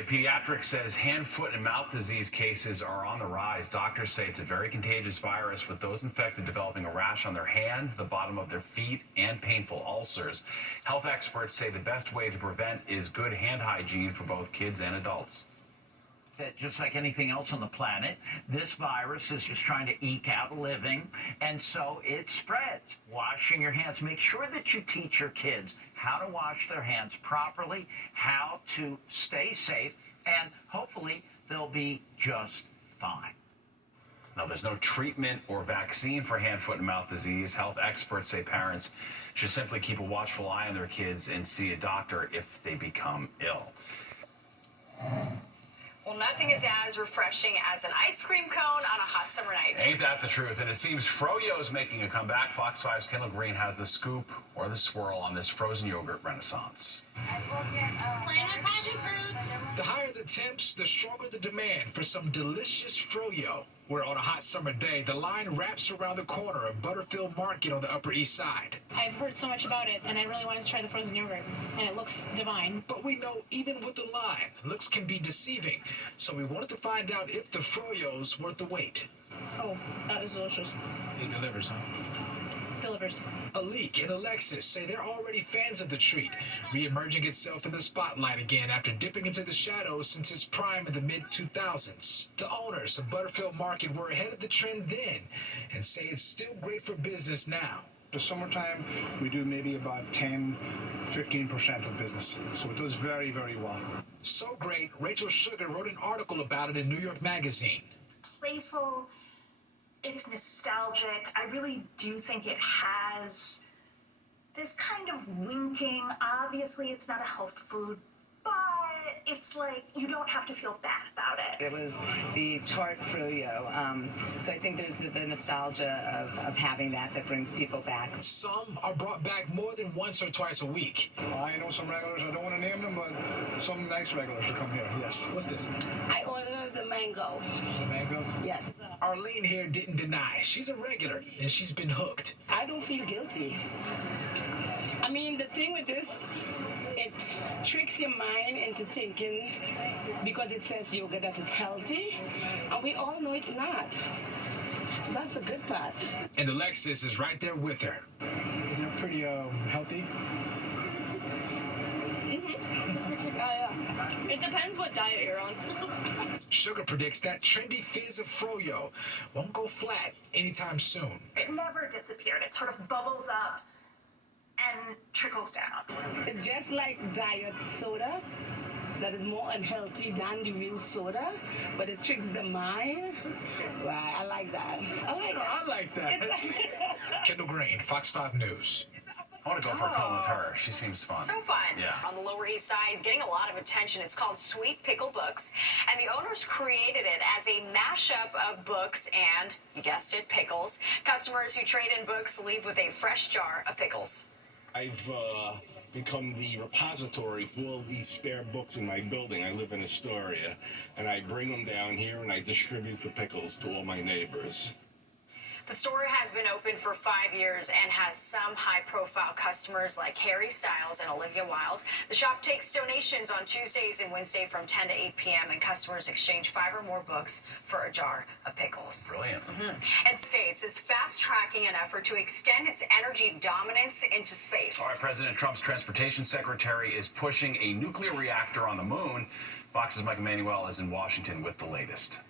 of Pediatrics says hand, foot, and mouth disease cases are on the rise. Doctors say it's a very contagious virus, with those infected developing a rash on their hands, the bottom of their feet, and painful ulcers. Health experts say the best way to prevent is good hand hygiene for both kids and adults. That just like anything else on the planet, this virus is just trying to eke out a living, and so it spreads. Washing your hands. Make sure that you teach your kids how to wash their hands properly, how to stay safe, and hopefully they'll be just fine. Now, there's no treatment or vaccine for hand, foot, and mouth disease. Health experts say parents should simply keep a watchful eye on their kids and see a doctor if they become ill. Well, nothing is as refreshing as an ice cream cone on a hot summer night. Ain't that the truth? And it seems Froyo's making a comeback. Fox 5's Kendall Green has the scoop or the swirl on this frozen yogurt renaissance. Plain with passion fruit. The higher the temps, the stronger the demand for some delicious Froyo. Where on a hot summer day, the line wraps around the corner of Butterfield Market on the Upper East Side. I've heard so much about it, and I really wanted to try the frozen yogurt, and it looks divine. But we know even with the line, looks can be deceiving. So we wanted to find out if the Froyo's worth the wait. Oh, that is delicious. It delivers, huh? Delivers. Alik and Alexis say they're already fans of the treat, re-emerging itself in the spotlight again after dipping into the shadows since its prime in the mid-2000s. The owners of Butterfield Market were ahead of the trend then and say it's still great for business now. The summertime, we do maybe about 10-15% of business. So it does very, very well. So great, Rachel Sugar wrote an article about it in New York Magazine. It's playful. It's nostalgic. I really do think it has this kind of winking. Obviously, it's not a health food, but it's like you don't have to feel bad about it. It was the tart froyo. So I think there's the nostalgia of having that brings people back. Some are brought back more than once or twice a week. I know some regulars, I don't want to name them, but some nice regulars will come here, yes. What's this? I ordered the mango. Mango? Yes. Arlene here didn't deny. She's a regular, and she's been hooked. I don't feel guilty. I mean, the thing with this, it tricks your mind into thinking, because it says yogurt, that it's healthy, and we all know it's not. So that's a good part. And Alexis is right there with her. Isn't it pretty healthy? It depends what diet you're on. Sugar predicts that trendy fizz of Froyo won't go flat anytime soon. It never disappeared. It sort of bubbles up and trickles down. It's just like diet soda that is more unhealthy than the real soda, but it tricks the mind. Right, I like that. I like that. Kendall Green, Fox 5 News. I want to go for a call with her. She seems fun. So fun. Yeah. On the Lower East Side, getting a lot of attention. It's called Sweet Pickle Books, and the owners created it as a mashup of books and, you guessed it, pickles. Customers who trade in books leave with a fresh jar of pickles. I've become the repository for all these spare books in my building. I live in Astoria, and I bring them down here and I distribute the pickles to all my neighbors. The store has been open for 5 years and has some high-profile customers like Harry Styles and Olivia Wilde. The shop takes donations on Tuesdays and Wednesday from 10 to 8 p.m., and customers exchange 5 or more books for a jar of pickles. Brilliant. And States is fast-tracking an effort to extend its energy dominance into space. All right, President Trump's transportation secretary is pushing a nuclear reactor on the moon. Fox's Mike Emanuel is in Washington with the latest.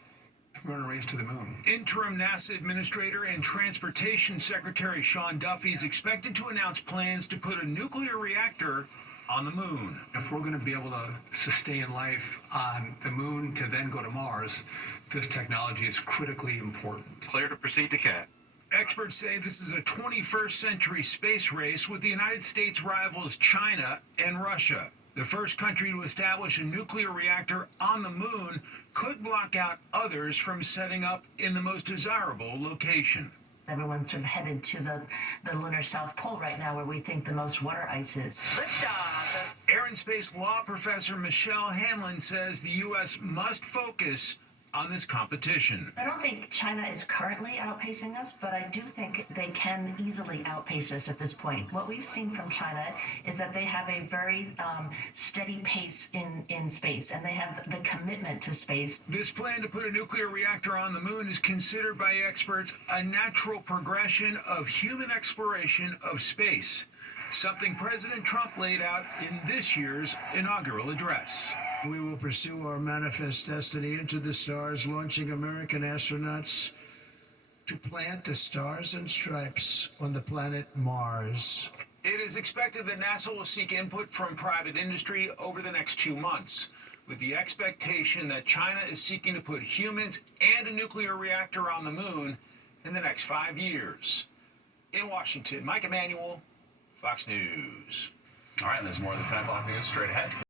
We're in a race to the moon. Interim NASA Administrator and Transportation Secretary Sean Duffy is expected to announce plans to put a nuclear reactor on the moon. If we're going to be able to sustain life on the moon to then go to Mars, this technology is critically important. Clear to proceed to CAT. Experts say this is a 21st century space race with the United States rivals China and Russia. The first country to establish a nuclear reactor on the moon could block out others from setting up in the most desirable location. Everyone's sort of headed to the lunar South Pole right now, where we think the most water ice is. Liftoff. Air and Space Law Professor Michelle Hanlon says the U.S. must focus on this competition. I don't think China is currently outpacing us, but I do think they can easily outpace us at this point. What we've seen from China is that they have a very steady pace in space, and they have the commitment to space. This plan to put a nuclear reactor on the moon is considered by experts a natural progression of human exploration of space, something President Trump laid out in this year's inaugural address. We will pursue our manifest destiny into the stars, launching American astronauts to plant the stars and stripes on the planet Mars. It is expected that NASA will seek input from private industry over the next 2 months, with the expectation that China is seeking to put humans and a nuclear reactor on the moon in the next 5 years. In Washington, Mike Emanuel, Fox News. All right, and there's more of the 10 o'clock news straight ahead.